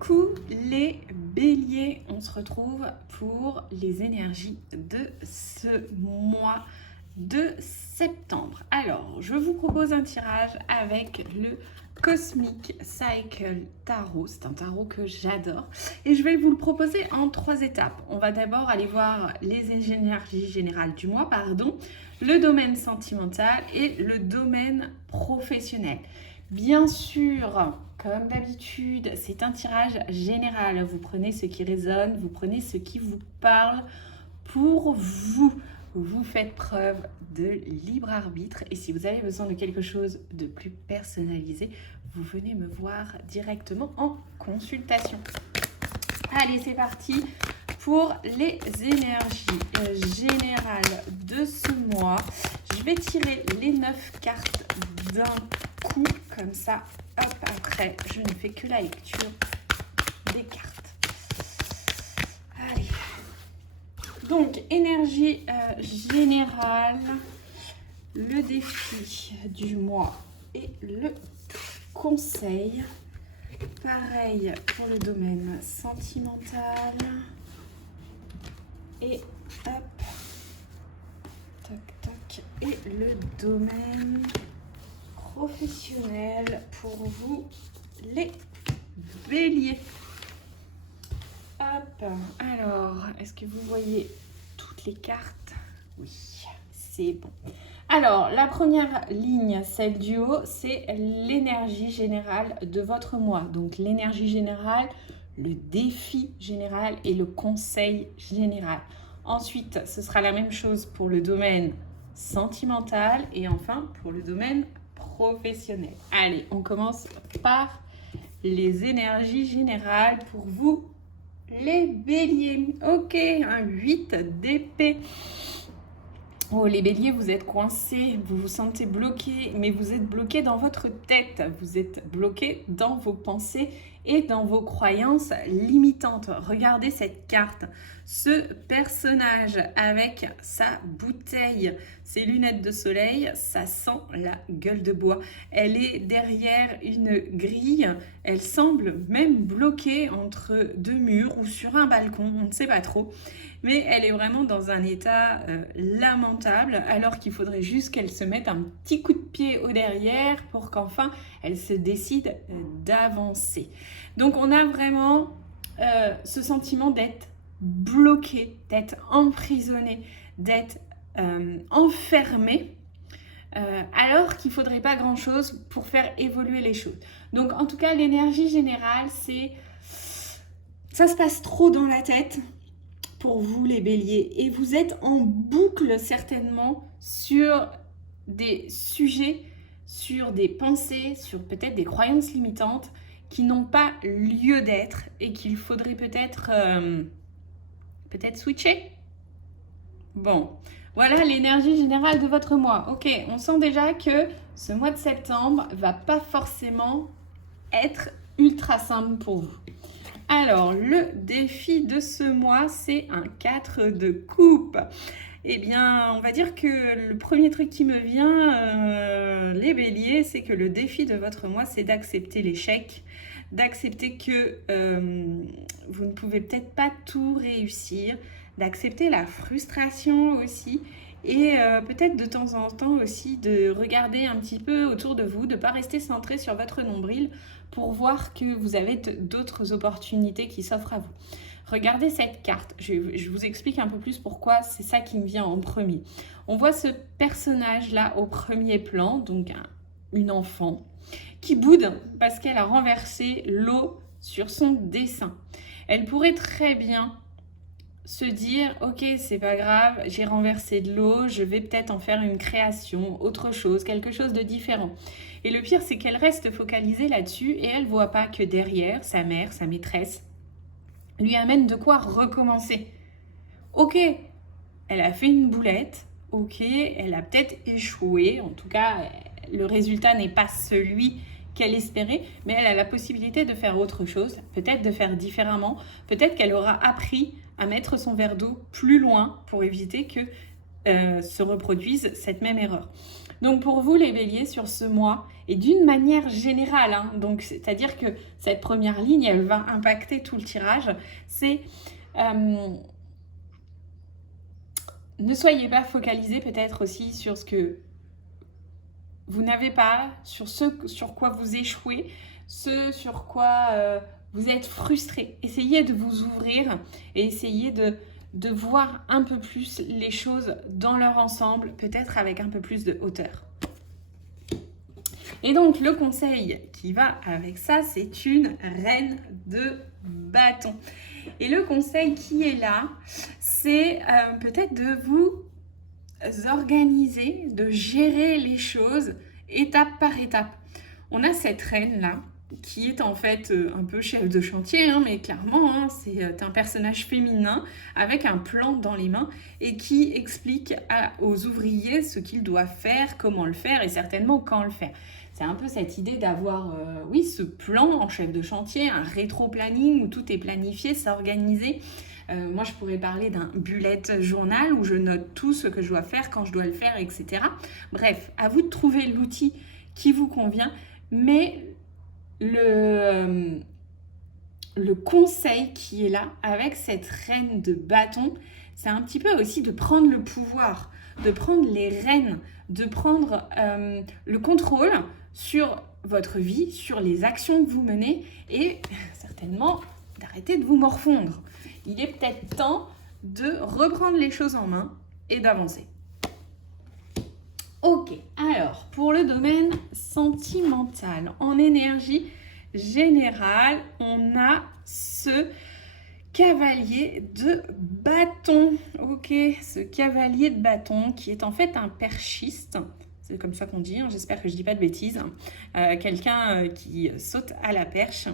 Coucou les béliers, on se retrouve pour les énergies de ce mois de septembre. Alors, je vous propose un tirage avec le Cosmic Cycle Tarot. C'est un tarot que j'adore et je vais vous le proposer en 3 étapes. On va d'abord aller voir les énergies générales du mois, le domaine sentimental et le domaine professionnel. Bien sûr, comme d'habitude, c'est un tirage général. Vous prenez ce qui résonne, vous prenez ce qui vous parle pour vous. Vous faites preuve de libre arbitre et si vous avez besoin de quelque chose de plus personnalisé, vous venez me voir directement en consultation. Allez, c'est parti pour les énergies générales de ce mois. Je vais tirer les 9 cartes d'un coup, comme ça, hop, après, je ne fais que la lecture des cartes. Allez. Donc, énergie générale, le défi du mois et le conseil. Pareil pour le domaine sentimental. Et hop, toc toc, et le domaine professionnel pour vous les béliers. Hop, alors, est-ce que vous voyez toutes les cartes? Oui, c'est bon. Alors, la première ligne, celle du haut, c'est l'énergie générale de votre mois. Donc, l'énergie générale, le défi général et le conseil général. Ensuite, ce sera la même chose pour le domaine sentimental et enfin pour le domaine professionnel. Allez, on commence par les énergies générales pour vous, les béliers. Ok, un 8 d'épée. Oh, les béliers, vous êtes coincés, vous vous sentez bloqués, mais vous êtes bloqués dans votre tête, vous êtes bloqués dans vos pensées et dans vos croyances limitantes. Regardez cette carte, ce personnage avec sa bouteille, ses lunettes de soleil, ça sent la gueule de bois. Elle est derrière une grille, elle semble même bloquée entre 2 murs ou sur un balcon, on ne sait pas trop. Mais elle est vraiment dans un état lamentable, alors qu'il faudrait juste qu'elle se mette un petit coup de pied au derrière pour qu'enfin elle se décide d'avancer. Donc on a vraiment ce sentiment d'être bloqué, d'être emprisonné, d'être enfermé, alors qu'il ne faudrait pas grand-chose pour faire évoluer les choses. Donc en tout cas, l'énergie générale, c'est ça se passe trop dans la tête pour vous les béliers et vous êtes en boucle certainement sur des sujets, sur des pensées, sur peut-être des croyances limitantes qui n'ont pas lieu d'être et qu'il faudrait peut-être switcher. Bon, voilà l'énergie générale de votre mois. Ok, on sent déjà que ce mois de septembre va pas forcément être ultra simple pour vous. Alors, le défi de ce mois, c'est un 4 de coupe. Eh bien, on va dire que le premier truc qui me vient, les béliers, c'est que le défi de votre mois, c'est d'accepter l'échec, d'accepter que vous ne pouvez peut-être pas tout réussir, d'accepter la frustration aussi, et peut-être de temps en temps aussi de regarder un petit peu autour de vous, de ne pas rester centré sur votre nombril pour voir que vous avez d'autres opportunités qui s'offrent à vous. Regardez cette carte, je vous explique un peu plus pourquoi c'est ça qui me vient en premier. On voit ce personnage-là au premier plan, donc une enfant, qui boude parce qu'elle a renversé l'eau sur son dessin. Elle pourrait très bien se dire, ok, c'est pas grave, j'ai renversé de l'eau, je vais peut-être en faire une création, autre chose, quelque chose de différent. Et le pire, c'est qu'elle reste focalisée là-dessus et elle voit pas que derrière, sa mère, sa maîtresse, lui amène de quoi recommencer. Ok, elle a fait une boulette, ok, elle a peut-être échoué, en tout cas, le résultat n'est pas celui qu'elle espérait, mais elle a la possibilité de faire autre chose, peut-être de faire différemment, peut-être qu'elle aura appris à mettre son verre d'eau plus loin pour éviter que se reproduise cette même erreur. Donc pour vous les béliers sur ce mois, et d'une manière générale, hein, donc c'est-à-dire que cette première ligne, elle va impacter tout le tirage, c'est ne soyez pas focalisés peut-être aussi sur ce que vous n'avez pas, sur ce sur quoi vous échouez, ce sur quoi vous êtes frustré. Essayez de vous ouvrir et essayez de voir un peu plus les choses dans leur ensemble, peut-être avec un peu plus de hauteur. Et donc, le conseil qui va avec ça, c'est une reine de bâton. Et le conseil qui est là, c'est peut-être de vous organiser, de gérer les choses étape par étape. On a cette reine-là, qui est en fait un peu chef de chantier, hein, mais clairement, hein, c'est un personnage féminin avec un plan dans les mains et qui explique aux ouvriers ce qu'ils doivent faire, comment le faire et certainement quand le faire. C'est un peu cette idée d'avoir, oui, ce plan en chef de chantier, un rétro-planning où tout est planifié, c'est organisé. Moi, je pourrais parler d'un bullet journal où je note tout ce que je dois faire, quand je dois le faire, etc. Bref, à vous de trouver l'outil qui vous convient, mais le conseil qui est là avec cette reine de bâton, c'est un petit peu aussi de prendre le pouvoir, de prendre les rênes, de prendre le contrôle sur votre vie, sur les actions que vous menez et certainement d'arrêter de vous morfondre. Il est peut-être temps de reprendre les choses en main et d'avancer. Ok, alors pour le domaine sentimental, en énergie générale, on a ce cavalier de bâton. Ok, ce cavalier de bâton qui est en fait un perchiste. C'est comme ça qu'on dit, hein, j'espère que je ne dis pas de bêtises. Quelqu'un qui saute à la perche.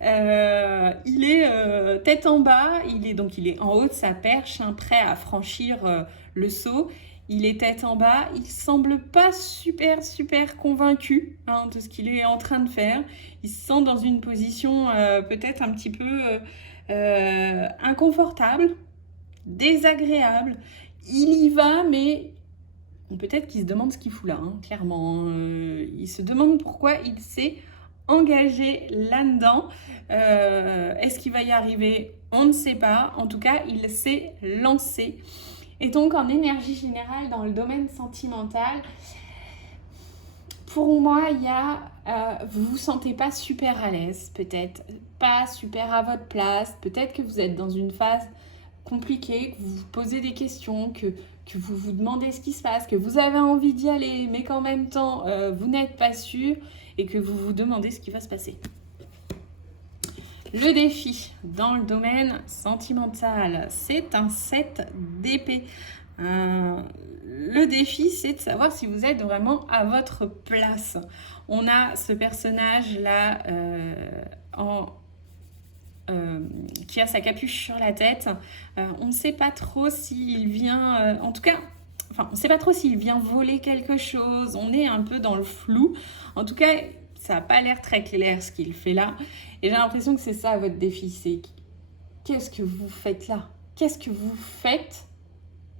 Il est tête en bas, il est en haut de sa perche, hein, prêt à franchir le saut. Il est tête en bas, il semble pas super convaincu, hein, de ce qu'il est en train de faire. Il se sent dans une position peut-être un petit peu inconfortable, désagréable. Il y va, mais peut-être qu'il se demande ce qu'il fout là, hein, clairement. Il se demande pourquoi il s'est engagé là-dedans. Est-ce qu'il va y arriver? On ne sait pas. En tout cas, il s'est lancé. Et donc, en énergie générale, dans le domaine sentimental, pour moi, il y a... vous ne vous sentez pas super à l'aise, peut-être. Pas super à votre place. Peut-être que vous êtes dans une phase compliquée, que vous vous posez des questions, que vous vous demandez ce qui se passe, que vous avez envie d'y aller, mais qu'en même temps, vous n'êtes pas sûr et que vous vous demandez ce qui va se passer. Le défi dans le domaine sentimental, c'est un 7 d'épée. Le défi, c'est de savoir si vous êtes vraiment à votre place. On a ce personnage-là qui a sa capuche sur la tête. On ne sait pas trop s'il vient... on ne sait pas trop s'il vient voler quelque chose. On est un peu dans le flou. En tout cas, ça n'a pas l'air très clair ce qu'il fait là. Et j'ai l'impression que c'est ça votre défi. C'est qu'est-ce que vous faites là? Qu'est-ce que vous faites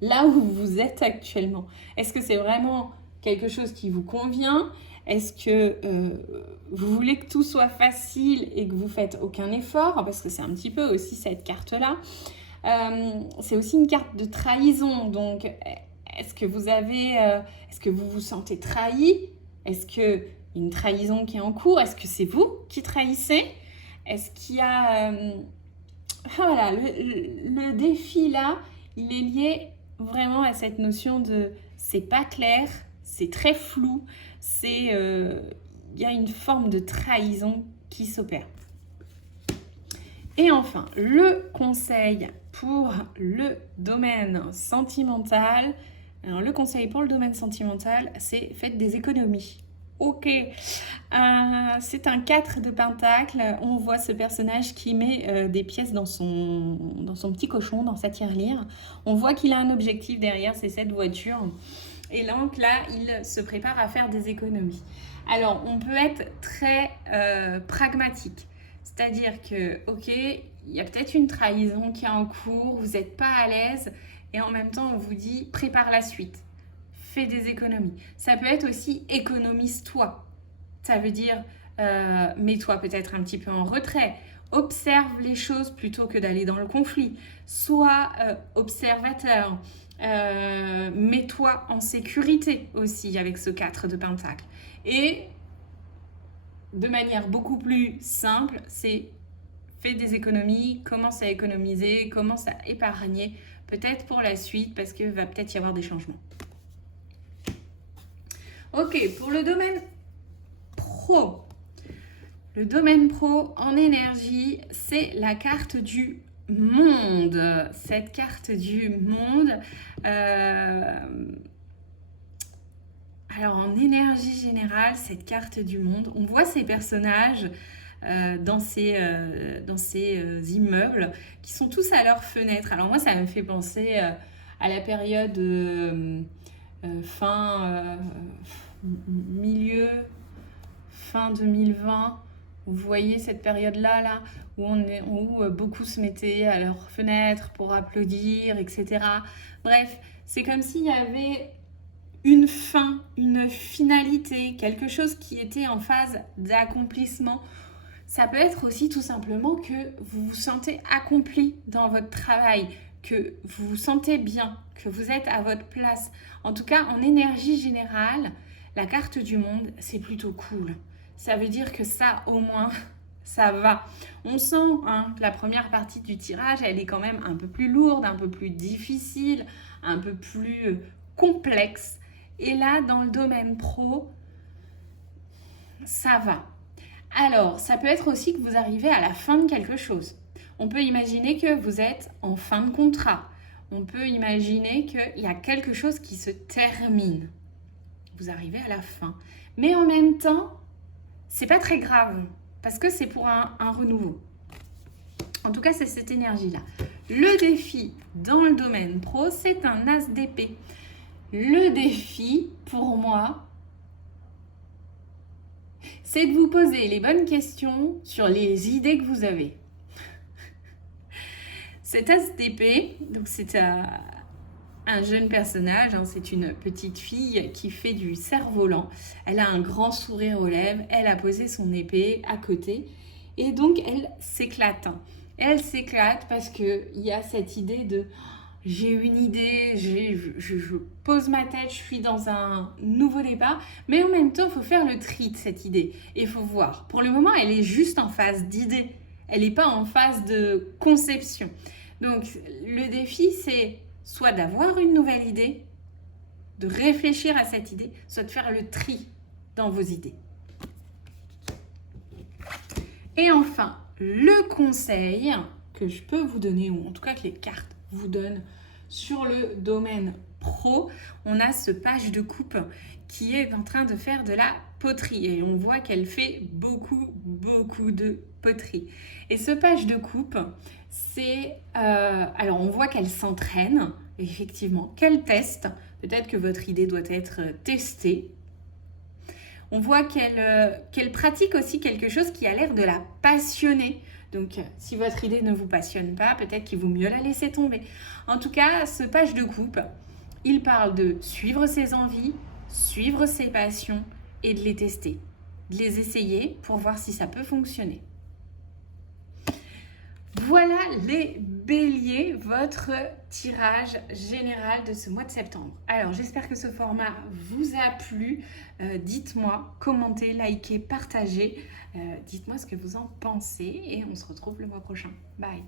là où vous êtes actuellement? Est-ce que c'est vraiment quelque chose qui vous convient? Est-ce que vous voulez que tout soit facile et que vous faites aucun effort? Parce que c'est un petit peu aussi cette carte-là. C'est aussi une carte de trahison. Donc, est-ce que vous vous sentez trahi? Est-ce qu'il y a une trahison qui est en cours? Est-ce que c'est vous qui trahissez? Est-ce qu'il y a... voilà, le défi là, il est lié vraiment à cette notion de c'est pas clair, c'est très flou, il y a une forme de trahison qui s'opère. Et enfin, le conseil pour le domaine sentimental. Alors, le conseil pour le domaine sentimental, c'est faites des économies. Ok, c'est un 4 de pentacle. On voit ce personnage qui met des pièces dans son petit cochon, dans sa tirelire. On voit qu'il a un objectif derrière, c'est cette voiture. Et donc là, il se prépare à faire des économies. Alors, on peut être très pragmatique. C'est-à-dire que, ok, il y a peut-être une trahison qui est en cours, vous n'êtes pas à l'aise, et en même temps, on vous dit, prépare la suite. fais des économies. Ça peut être aussi économise-toi. Ça veut dire mets-toi peut-être un petit peu en retrait. Observe les choses plutôt que d'aller dans le conflit. Sois observateur. Mets-toi en sécurité aussi avec ce 4 de Pentacle. Et de manière beaucoup plus simple, c'est fais des économies, commence à économiser, commence à épargner, peut-être pour la suite, parce qu'il va peut-être y avoir des changements. Ok, pour le domaine pro. Le domaine pro en énergie, c'est la carte du monde. Cette carte du monde, alors en énergie générale, cette carte du monde, on voit ces personnages dans ces immeubles qui sont tous à leur fenêtre. Alors moi, ça me fait penser à la période fin 2020. Vous voyez cette période-là, là, où beaucoup se mettaient à leur fenêtre pour applaudir, etc. Bref, c'est comme s'il y avait une fin, une finalité, quelque chose qui était en phase d'accomplissement. Ça peut être aussi tout simplement que vous vous sentez accompli dans votre travail, que vous vous sentez bien, que vous êtes à votre place. En tout cas, en énergie générale, la carte du monde, c'est plutôt cool. Ça veut dire que ça, au moins, ça va. On sent que la première partie du tirage, elle est quand même un peu plus lourde, un peu plus difficile, un peu plus complexe. Et là, dans le domaine pro, ça va. Alors, ça peut être aussi que vous arrivez à la fin de quelque chose. On peut imaginer que vous êtes en fin de contrat. On peut imaginer qu'il y a quelque chose qui se termine. Vous arrivez à la fin. Mais en même temps, c'est pas très grave parce que c'est pour un renouveau. En tout cas, c'est cette énergie-là. Le défi dans le domaine pro, c'est un as d'épée. Le défi, pour moi, c'est de vous poser les bonnes questions sur les idées que vous avez. Cet as d'épée, donc c'est un jeune personnage, c'est une petite fille qui fait du cerf-volant. Elle a un grand sourire aux lèvres, elle a posé son épée à côté et donc elle s'éclate. Elle s'éclate parce qu'il y a cette idée de j'ai une idée, je pose ma tête, je suis dans un nouveau départ, mais en même temps, il faut faire le tri de cette idée. Et il faut voir. Pour le moment, elle est juste en phase d'idée. Elle n'est pas en phase de conception. Donc, le défi, c'est soit d'avoir une nouvelle idée, de réfléchir à cette idée, soit de faire le tri dans vos idées. Et enfin, le conseil que je peux vous donner, ou en tout cas que les cartes vous donnent sur le domaine pro, on a ce page de coupe qui est en train de faire de la poterie et on voit qu'elle fait beaucoup de poterie. Et ce page de coupe, c'est alors on voit qu'elle s'entraîne effectivement, qu'elle teste. Peut-être que votre idée doit être testée. On voit qu'elle pratique aussi quelque chose qui a l'air de la passionner. Donc, si votre idée ne vous passionne pas, peut-être qu'il vaut mieux la laisser tomber. En tout cas, ce page de coupe, il parle de suivre ses envies, suivre ses passions et de les tester, de les essayer pour voir si ça peut fonctionner. Voilà les béliers, votre tirage général de ce mois de septembre. Alors, j'espère que ce format vous a plu. Dites-moi, commentez, likez, partagez. Dites-moi ce que vous en pensez et on se retrouve le mois prochain. Bye!